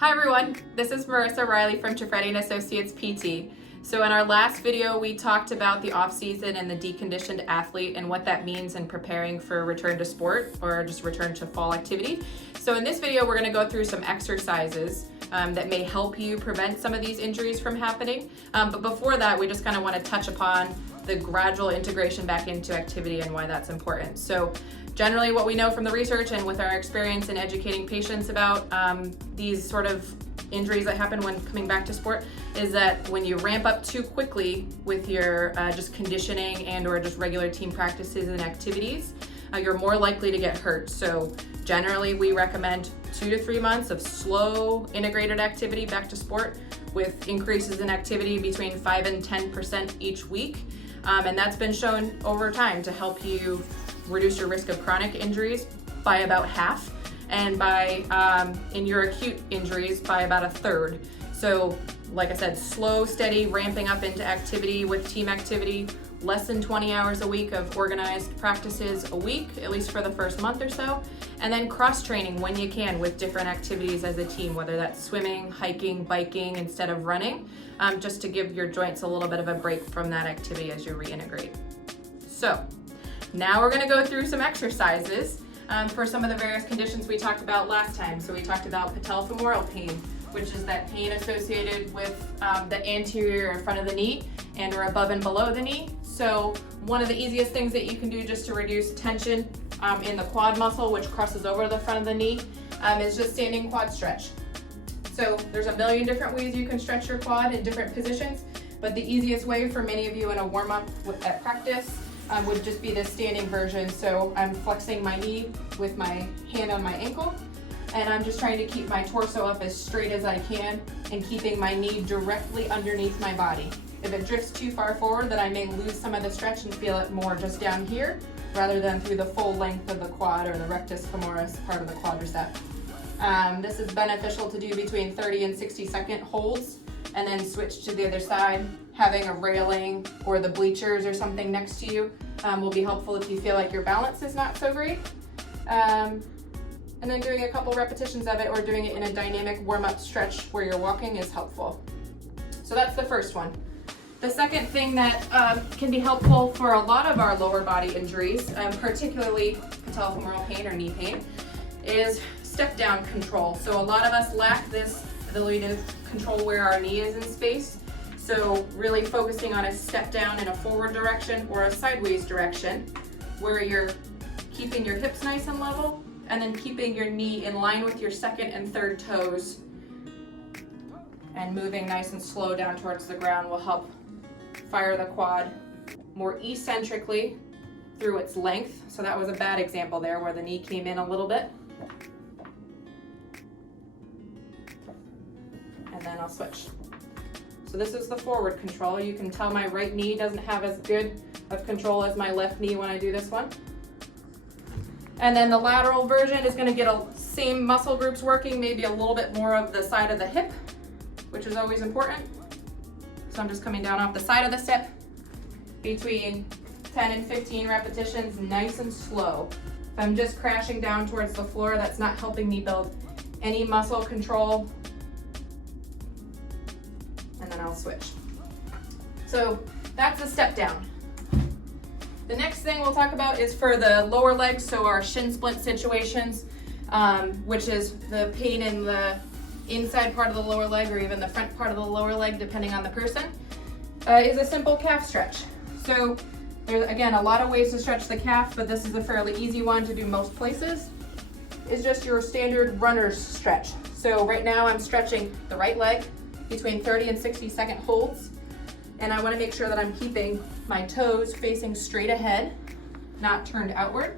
Hi everyone, this is Marissa Riley from Tafretti & Associates PT. So in our last video, we talked about the off-season and the deconditioned athlete and what that means in preparing for return to sport or just return to fall activity. So in this video, we're gonna go through some exercises that may help you prevent some of these injuries from happening. But before that, we just kind of want to touch upon the gradual integration back into activity and why that's important. So generally what we know from the research and with our experience in educating patients about these sort of injuries that happen when coming back to sport is that when you ramp up too quickly with your just conditioning and or just regular team practices and activities, you're more likely to get hurt. So generally we recommend 2 to 3 months of slow integrated activity back to sport with increases in activity between 5 and 10% each week. And that's been shown over time to help you reduce your risk of chronic injuries by about half, and by in your acute injuries by about 1/3. So like I said, slow, steady ramping up into activity with team activity, less than 20 hours a week of organized practices a week, at least for the first month or so, and then cross-training when you can with different activities as a team, whether that's swimming, hiking, biking instead of running, just to give your joints a little bit of a break from that activity as you reintegrate. So now we're gonna go through some exercises for some of the various conditions we talked about last time. So we talked about Patella femoral pain, which is that pain associated with the anterior in front of the knee and or above and below the knee. So one of the easiest things that you can do just to reduce tension in the quad muscle, which crosses over the front of the knee, is just standing quad stretch. So there's a million different ways you can stretch your quad in different positions, but the easiest way for many of you in a warm-up at practice would just be the standing version. So I'm flexing my knee with my hand on my ankle, and I'm just trying to keep my torso up as straight as I can and keeping my knee directly underneath my body. If it drifts too far forward, then I may lose some of the stretch and feel it more just down here rather than through the full length of the quad or the rectus femoris part of the quadricep. This is beneficial to do between 30 and 60-second holds, and then switch to the other side. Having a railing or the bleachers or something next to you will be helpful if you feel like your balance is not so great. And then doing a couple repetitions of it or doing it in a dynamic warm-up stretch where you're walking is helpful. So that's the first one. The second thing that can be helpful for a lot of our lower body injuries, particularly patellofemoral pain or knee pain, is step down control. So a lot of us lack this ability to control where our knee is in space. So really focusing on a step down in a forward direction or a sideways direction where you're keeping your hips nice and level and then keeping your knee in line with your second and third toes and moving nice and slow down towards the ground will help fire the quad more eccentrically through its length. So that was a bad example there where the knee came in a little bit. And then I'll switch. So this is the forward control. You can tell my right knee doesn't have as good of control as my left knee when I do this one. And then the lateral version is going to get same muscle groups working, maybe a little bit more of the side of the hip, which is always important. So I'm just coming down off the side of the hip between 10 and 15 repetitions, nice and slow. If I'm just crashing down towards the floor, that's not helping me build any muscle control. And then I'll switch. So that's a step down. The next thing we'll talk about is for the lower legs, so our shin splint situations, which is the pain in the inside part of the lower leg or even the front part of the lower leg, depending on the person, is a simple calf stretch. So there's, again, a lot of ways to stretch the calf, but this is a fairly easy one to do most places. It's just your standard runner's stretch. So right now I'm stretching the right leg between 30 and 60-second holds. And I want to make sure that I'm keeping my toes facing straight ahead, not turned outward.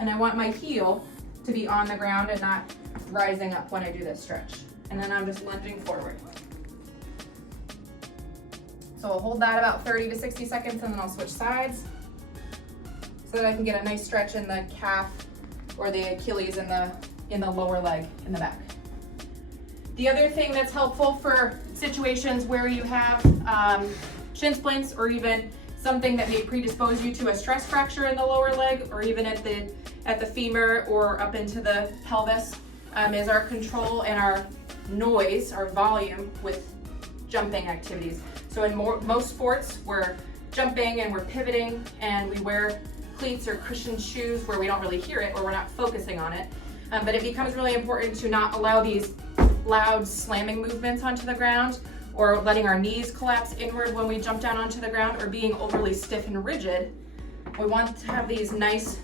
And I want my heel to be on the ground and not rising up when I do this stretch. And then I'm just lunging forward. So I'll hold that about 30 to 60 seconds and then I'll switch sides so that I can get a nice stretch in the calf or the Achilles in the lower leg in the back. The other thing that's helpful for situations where you have shin splints or even something that may predispose you to a stress fracture in the lower leg or even at the femur or up into the pelvis is our control and our noise or volume with jumping activities. So in most sports, we're jumping and we're pivoting and we wear cleats or cushioned shoes where we don't really hear it or we're not focusing on it. But it becomes really important to not allow these loud slamming movements onto the ground, or letting our knees collapse inward when we jump down onto the ground, or being overly stiff and rigid. We want to have these nice,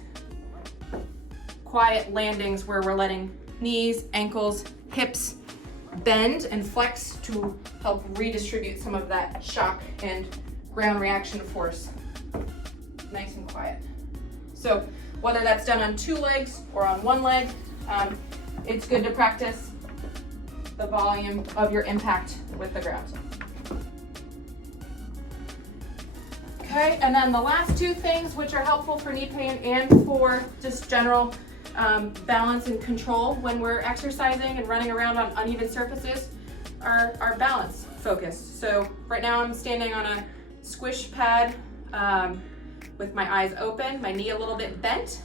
quiet landings where we're letting knees, ankles, hips bend and flex to help redistribute some of that shock and ground reaction force. Nice and quiet. So whether that's done on 2 legs or on 1 leg, it's good to practice the volume of your impact with the ground. Okay, and then the last 2 things which are helpful for knee pain and for just general balance and control when we're exercising and running around on uneven surfaces are our balance focus. So right now I'm standing on a squish pad with my eyes open, my knee a little bit bent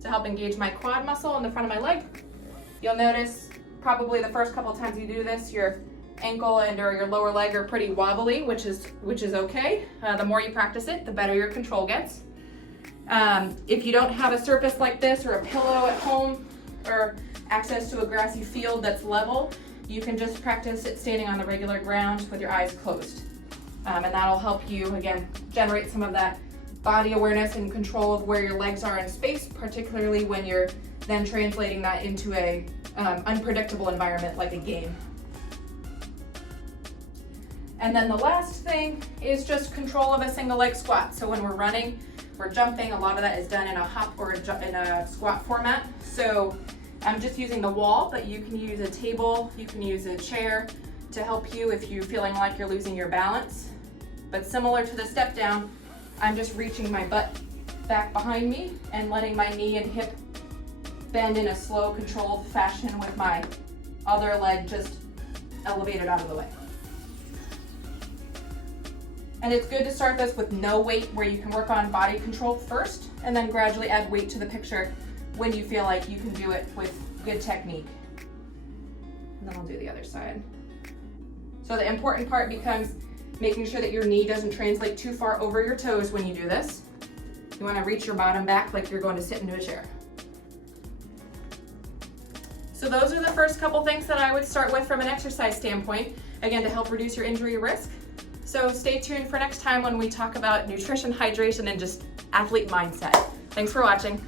to help engage my quad muscle in the front of my leg. You'll notice probably the first couple of times you do this, your ankle and or your lower leg are pretty wobbly, which is okay. The more you practice it, the better your control gets. If you don't have a surface like this or a pillow at home or access to a grassy field that's level, you can just practice it standing on the regular ground with your eyes closed. And that'll help you, again, generate some of that body awareness and control of where your legs are in space, particularly when you're then translating that into a unpredictable environment like a game. And then the last thing is just control of a single leg squat. So when we're running, we're jumping, a lot of that is done in a hop or in a squat format. So I'm just using the wall, but you can use a table, you can use a chair to help you if you're feeling like you're losing your balance. But similar to the step down, I'm just reaching my butt back behind me and letting my knee and hip bend in a slow, controlled fashion with my other leg just elevated out of the way. And it's good to start this with no weight, where you can work on body control first and then gradually add weight to the picture when you feel like you can do it with good technique. And then I'll do the other side. So the important part becomes making sure that your knee doesn't translate too far over your toes when you do this. You want to reach your bottom back like you're going to sit into a chair. So those are the first couple things that I would start with from an exercise standpoint, again, to help reduce your injury risk. So stay tuned for next time when we talk about nutrition, hydration, and just athlete mindset. Thanks for watching.